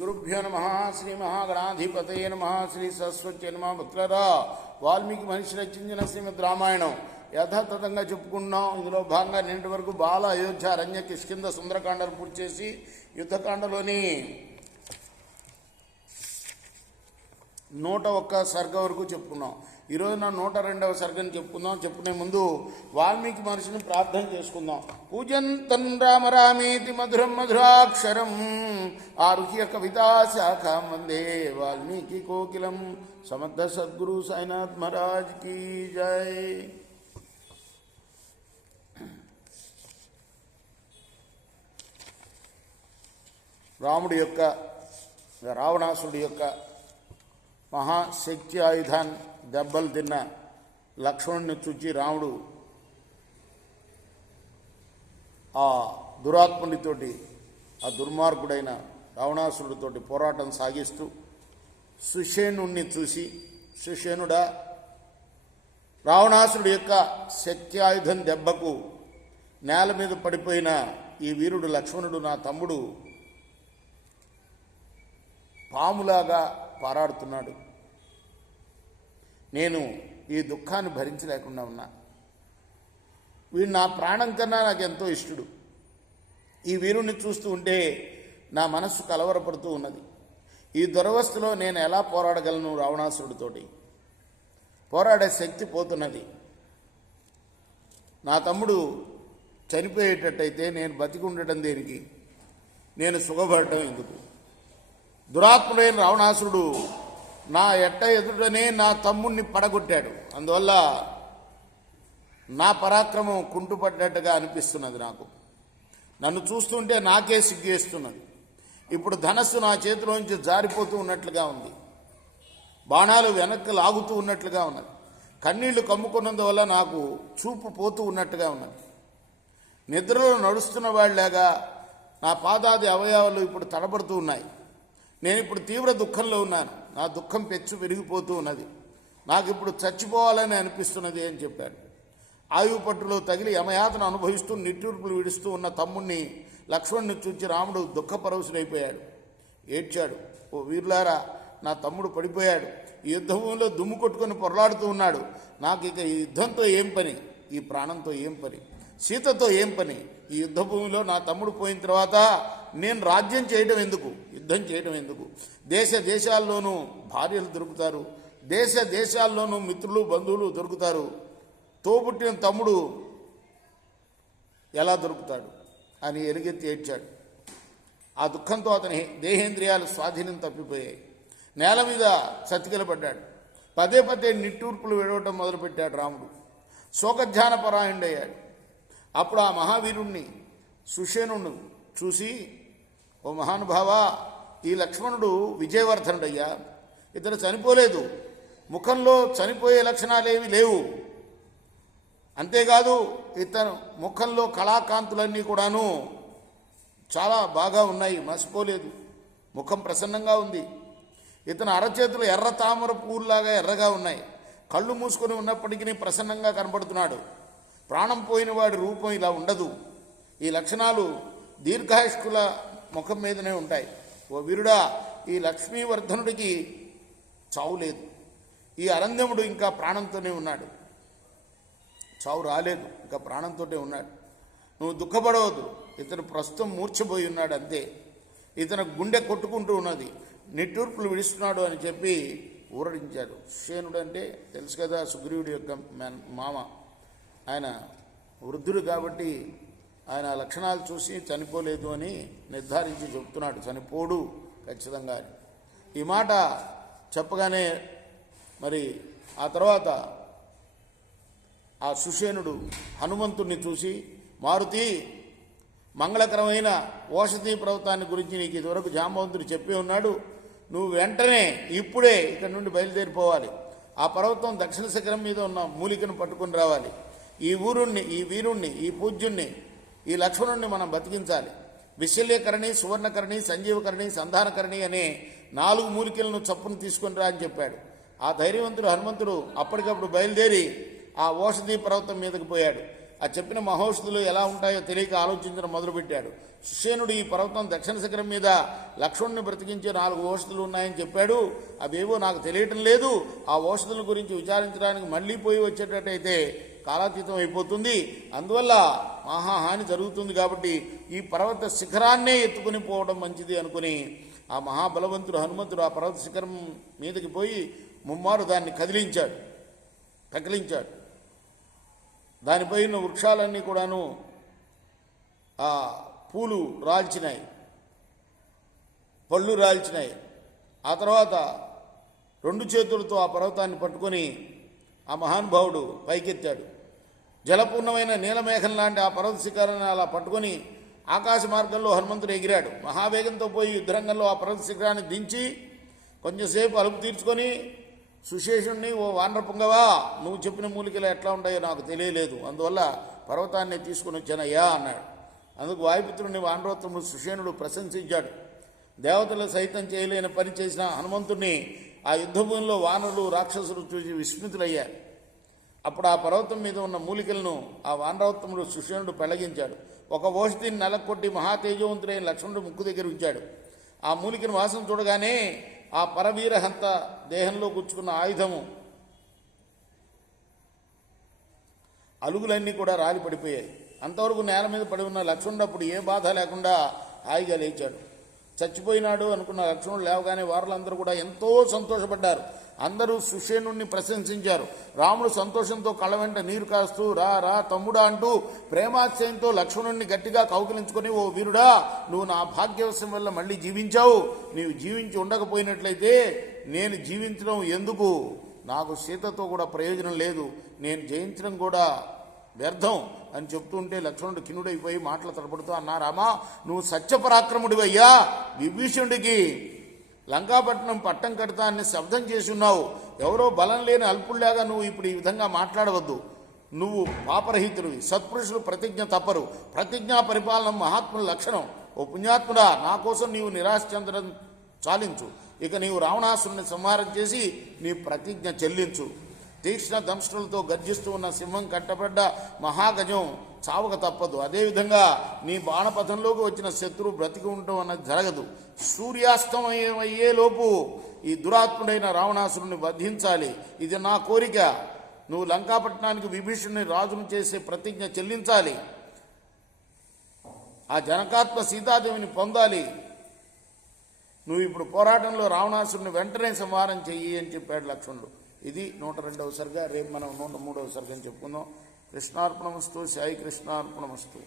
గురుభ్యో నమః. శ్రీ మహాగణాధిపతయే నమః. శ్రీ సరస్వతి నమః. భక్తులారా, వాల్మీకి మహర్షి రచించిన శ్రీమద్ రామాయణం యథాతథంగా చెప్పుకున్నాం. ఇందులో భాగంగా నిన్నటి వరకు బాల, అయోధ్య, అరణ్య, కిష్కింధ, సుందరకాండలు పూర్తి చేసి యుద్ధకాండలోని 101 సర్గ వరకు చెప్పుకున్నాం. ఈరోజు నా 102వ సర్గని చెప్పుకుందాం. చెప్పుకునే ముందు వాల్మీకి మహర్షిని ప్రార్థన చేసుకుందాం. పూజంతం రామ రామేతి మధురం మధురాక్షరం ఆరుహ్య కవితా శాఖాం వందే వాల్మీకి కోకిలం. సమర్థ సద్గురు సాయినాథ్ మహారాజ్ కీ జై. రావణాసుడి యొక్క మహాశక్తి ఆయుధాన్ని దెబ్బలు తిన్న లక్ష్మణుని చూచి రాముడు ఆ దురాత్ముడితోటి, ఆ దుర్మార్గుడైన రావణాసురుడితోటి పోరాటం సాగిస్తూ సుషేణుణ్ణి చూసి, సుషేణుడా, రావణాసురుడి యొక్క శక్తి ఆయుధం దెబ్బకు నేల మీద పడిపోయిన ఈ వీరుడు లక్ష్మణుడు, నా తమ్ముడు, పాములాగా పారాడుతున్నాడు. నేను ఈ దుఃఖాన్ని భరించలేకుండా ఉన్నా. వీడు నా ప్రాణం కన్నా నాకు ఎంతో ఇష్టడు. ఈ వీరుణ్ణి చూస్తూ ఉంటే నా మనస్సు కలవరపడుతూ ఉన్నది. ఈ దురవస్థలో నేను ఎలా పోరాడగలను? రావణాసురుడితోటి పోరాడే శక్తి పోతున్నది. నా తమ్ముడు చనిపోయేటట్టయితే నేను బతికి ఉండటం దేనికి? నేను సుఖపడటం ఎందుకు? దురాత్ముడైన రావణాసురుడు నా ఎదుటనే నా తమ్ముణ్ణి పడగొట్టాడు. అందువల్ల నా పరాక్రమం కుంటుపడ్డట్టుగా అనిపిస్తున్నది. నన్ను చూస్తుంటే నాకే సిగ్గేస్తున్నది. ఇప్పుడు ధనస్సు నా చేతిలోంచి జారిపోతూ ఉన్నట్లుగా ఉంది. బాణాలు వెనక్కి లాగుతూ ఉన్నట్లుగా ఉన్నది. కన్నీళ్లు కమ్ముకున్నందువల్ల నాకు చూపు పోతూ ఉన్నట్టుగా ఉన్నది. నిద్రలో నడుస్తున్న వాళ్ళలాగా నా పాదాది అవయవాలు ఇప్పుడు తడబడుతూ ఉన్నాయి. నేను ఇప్పుడు తీవ్ర దుఃఖంలో ఉన్నాను. నా దుఃఖం పెచ్చు పెరిగిపోతూ ఉన్నది. నాకు ఇప్పుడు చచ్చిపోవాలని అనిపిస్తున్నది అని చెప్పాడు. ఆయువు పట్టులో తగిలి యమయాతను అనుభవిస్తూ నిట్టూర్పులు విడుస్తూ ఉన్న తమ్ముణ్ణి, లక్ష్మణ్ణి చూచి రాముడు దుఃఖపరవశుడైపోయాడు. ఏడ్చాడు. ఓ వీరులారా, నా తమ్ముడు పడిపోయాడు. ఈ యుద్ధభూమిలో దుమ్ము కొట్టుకొని పొరలాడుతూ ఉన్నాడు. నాకు ఇక ఈ యుద్ధంతో ఏం పని? ఈ ప్రాణంతో ఏం పని? సీతతో ఏం పని? ఈ యుద్ధభూమిలో నా తమ్ముడు పోయిన తర్వాత నేను రాజ్యం చేయడం ఎందుకు? యుద్ధం చేయడం ఎందుకు? దేశాల్లోనూ భార్యలు దొరుకుతారు. దేశాల్లోనూ మిత్రులు, బంధువులు దొరుకుతారు. తోబుట్టిన తమ్ముడు ఎలా దొరుకుతాడు అని ఎలుగెత్తి ఏడ్చాడు. ఆ దుఃఖంతో అతని దేహేంద్రియాలు స్వాధీనం తప్పిపోయాయి. నేల మీద చతికిలపడ్డాడు. పదే నిట్టూర్పులు విడవటం మొదలుపెట్టాడు రాముడు. శోకధ్యానపరాయణుడయ్యాడు. అప్పుడు ఆ మహావీరుణ్ణి, సుషేణుణ్ణి చూసి, ఓ మహానుభావ, ఈ లక్ష్మణుడు విజయవర్ధనుడయ్యా. ఇతను చనిపోలేదు. ముఖంలో చనిపోయే లక్షణాలేవి లేవు. అంతేకాదు, ఇతను ముఖంలో కళాకాంతులన్నీ కూడాను చాలా బాగా ఉన్నాయి. మసిపోలేదు. ముఖం ప్రసన్నంగా ఉంది. ఇతను అరచేతులు ఎర్ర తామర పూల్లాగా ఎర్రగా ఉన్నాయి. కళ్ళు మూసుకొని ఉన్నప్పటికీ ప్రసన్నంగా కనపడుతున్నాడు. ప్రాణం పోయిన వాడి రూపం ఇలా ఉండదు. ఈ లక్షణాలు దీర్ఘాయుష్కుల ముఖం మీదనే ఉంటాయి. ఓ వీరుడా, ఈ లక్ష్మీవర్ధనుడికి చావు లేదు. ఈ అరంధ్యముడు ఇంకా ప్రాణంతోనే ఉన్నాడు. చావు రాలేదు, ఇంకా ప్రాణంతోనే ఉన్నాడు. నువ్వు దుఃఖపడవద్దు. ఇతను ప్రస్తుతం మూర్ఛపోయి ఉన్నాడు, అంతే. ఇతను గుండె కొట్టుకుంటూ ఉన్నది, నిట్టూర్పులు విడుస్తున్నాడు అని చెప్పి ఊరడించాడు. శేనుడు అంటే తెలుసు కదా, సుగ్రీవుడి యొక్క మామ. ఆయన వృద్ధుడు కాబట్టి ఆయన లక్షణాలు చూసి చనిపోలేదు అని నిర్ధారించి చెప్తున్నాడు. చనిపోడు ఖచ్చితంగా. ఈ మాట చెప్పగానే మరి ఆ తర్వాత ఆ సుషేనుడు హనుమంతుణ్ణి చూసి, మారుతి, మంగళకరమైన ఓషధీ పర్వతాన్ని గురించి నీకు ఇదివరకు జాంబవంతుడు చెప్పి ఉన్నాడు. నువ్వు వెంటనే ఇప్పుడే ఇక్కడ నుండి బయలుదేరిపోవాలి. ఆ పర్వతం దక్షిణ శిఖరం మీద ఉన్న మూలికను పట్టుకుని రావాలి. ఈ ఊరుణ్ణి, ఈ వీరుణ్ణి, ఈ పూజ్యుణ్ణి, ఈ లక్ష్మణుణ్ణి మనం బతికించాలి. విశల్యకరణి, సువర్ణకరణి, సంజీవకరణి, సంధానకరణి అనే 4 మూలికలను చప్పును తీసుకొని రా అని చెప్పాడు. ఆ ధైర్యవంతుడు హనుమంతుడు అప్పటికప్పుడు బయలుదేరి ఆ ఓషధీ పర్వతం మీదకి పోయాడు. ఆ చెప్పిన మహౌషధులు ఎలా ఉంటాయో తెలియక ఆలోచించడం మొదలుపెట్టాడు. సుషేనుడు ఈ పర్వతం దక్షిణ శిఖరం మీద లక్ష్మణుని బ్రతికించే 4 ఔషధులు ఉన్నాయని చెప్పాడు. అవేవో నాకు తెలియటం లేదు. ఆ ఔషధుల గురించి విచారించడానికి మళ్ళీ పోయి వచ్చేటట్టయితే కాలాతీతం అయిపోతుంది. అందువల్ల మహాహాని జరుగుతుంది. కాబట్టి ఈ పర్వత శిఖరాన్నే ఎత్తుకుని పోవడం మంచిది అనుకుని ఆ మహాబలవంతుడు హనుమంతుడు ఆ పర్వత శిఖరం మీదకి పోయి ముమ్మారు దాన్ని పెకిలించాడు. దానిపై ఉన్న వృక్షాలన్నీ కూడాను ఆ పూలు రాల్చినాయి, పళ్ళు రాల్చినాయి. ఆ తర్వాత 2 చేతులతో ఆ పర్వతాన్ని పట్టుకొని ఆ మహానుభావుడు పైకెత్తాడు. జలపూర్ణమైన నీలమేఘం లాంటి ఆ పర్వత శిఖరాన్ని అలా పట్టుకొని ఆకాశ మార్గంలో హనుమంతుడు ఎగిరాడు. మహావేగంతో పోయి యుద్ధరంగంలో ఆ పర్వత శిఖరాన్ని దించి కొంచెంసేపు అలుపు తీర్చుకొని సుశేషుణ్ణి, ఓ వానర పుంగవా, నువ్వు చెప్పిన మూలికలు ఎట్లా ఉంటాయో నాకు తెలియలేదు, అందువల్ల పర్వతాన్ని తీసుకుని వచ్చానయ్యా అన్నాడు. అందుకు వాయుపుత్రుని వానరోత్తముడు సుషేనుడు ప్రశంసించాడు. దేవతలు సైతం చేయలేని పని చేసిన హనుమంతుడిని ఆ యుద్ధభూమిలో వానరులు రాక్షసులు చూసి విస్మితులయ్యారు. అప్పుడు ఆ పర్వతం మీద ఉన్న మూలికలను ఆ వానరోత్తముడు సుషేనుడు పెళ్లగించాడు. ఒక ఓషధిని నలకొట్టి మహాతేజవంతుడైన లక్ష్మణుడు ముక్కు దగ్గర ఉంచాడు. ఆ మూలికను వాసన చూడగానే ఆ పరవీరహంత దేహంలో గుచ్చుకున్న ఆయుధము అలుగులన్నీ కూడా రాలి పడిపోయాయి. అంతవరకు నేల మీద పడి ఉన్న లక్ష్మణుడు అప్పుడు ఏ బాధ లేకుండా హాయిగా లేచాడు. చచ్చిపోయినాడు అనుకున్న లక్ష్మణుడు లేవగానే వారులందరూ కూడా ఎంతో సంతోషపడ్డారు. అందరూ సుషేనుణ్ణి ప్రశంసించారు. రాముడు సంతోషంతో కళ్ళ వెంట నీరు కాస్తూ రా రా తమ్ముడా అంటూ ప్రేమాశ్రయంతో లక్ష్మణుణ్ణి గట్టిగా కౌగిలించుకొని, ఓ వీరుడా, నువ్వు నా భాగ్యవశం వల్ల మళ్ళీ జీవించావు. నీవు జీవించి ఉండకపోయినట్లయితే నేను జీవించడం ఎందుకు? నాకు సీతతో కూడా ప్రయోజనం లేదు, నేను జయించడం కూడా వ్యర్థం అని చెప్తుంటే లక్ష్మణుడు కిన్నుడైపోయి మాటలు తడపడుతూ అన్నా, రామా, నువ్వు సత్యపరాక్రముడివయ్యా. విభీషణుడికి లంకాపట్నం పట్టం కడతా అని శబ్దం చేసి ఉన్నావు. ఎవరో బలం లేని అల్పుల్లాగా నువ్వు ఇప్పుడు ఈ విధంగా మాట్లాడవద్దు. నువ్వు పాపరహితుడివి. సత్పురుషులు ప్రతిజ్ఞ తప్పరు. ప్రతిజ్ఞా పరిపాలన మహాత్ముల లక్షణం. ఓ పుణ్యాత్ముడా, నా కోసం నీవు నిరాశ చెందడం చాలించు. ఇక నీవు రావణాసురుని సంహారం చేసి నీ ప్రతిజ్ఞ చెల్లించు. తీక్ష్ణ దంష్ట్రులతో గర్జిస్తూ ఉన్న సింహం కట్టబడ్డ మహాగజం చావక తప్పదు. అదేవిధంగా నీ బాణపథంలోకి వచ్చిన శత్రువు బ్రతికి ఉండటం అన్నది జరగదు. సూర్యాస్తమయ్యేలోపు ఈ దురాత్ముడైన రావణాసురుని వధించాలి. ఇది నా కోరిక. నువ్వు లంకాపట్నానికి విభీషణుని రాజును చేసే ప్రతిజ్ఞ చెల్లించాలి. ఆ జనకాత్మ సీతాదేవిని పొందాలి. నువ్వు ఇప్పుడు పోరాటంలో రావణాసురుని వెంటనే సంహారం చెయ్యి అని చెప్పాడు లక్ష్మణుడు. ఇది 102వ సర్గ. రేపు మనం 103వ సర్గని చెప్పుకుందాం. కృష్ణార్పణమస్తు. సాయి కృష్ణార్పణమస్తు.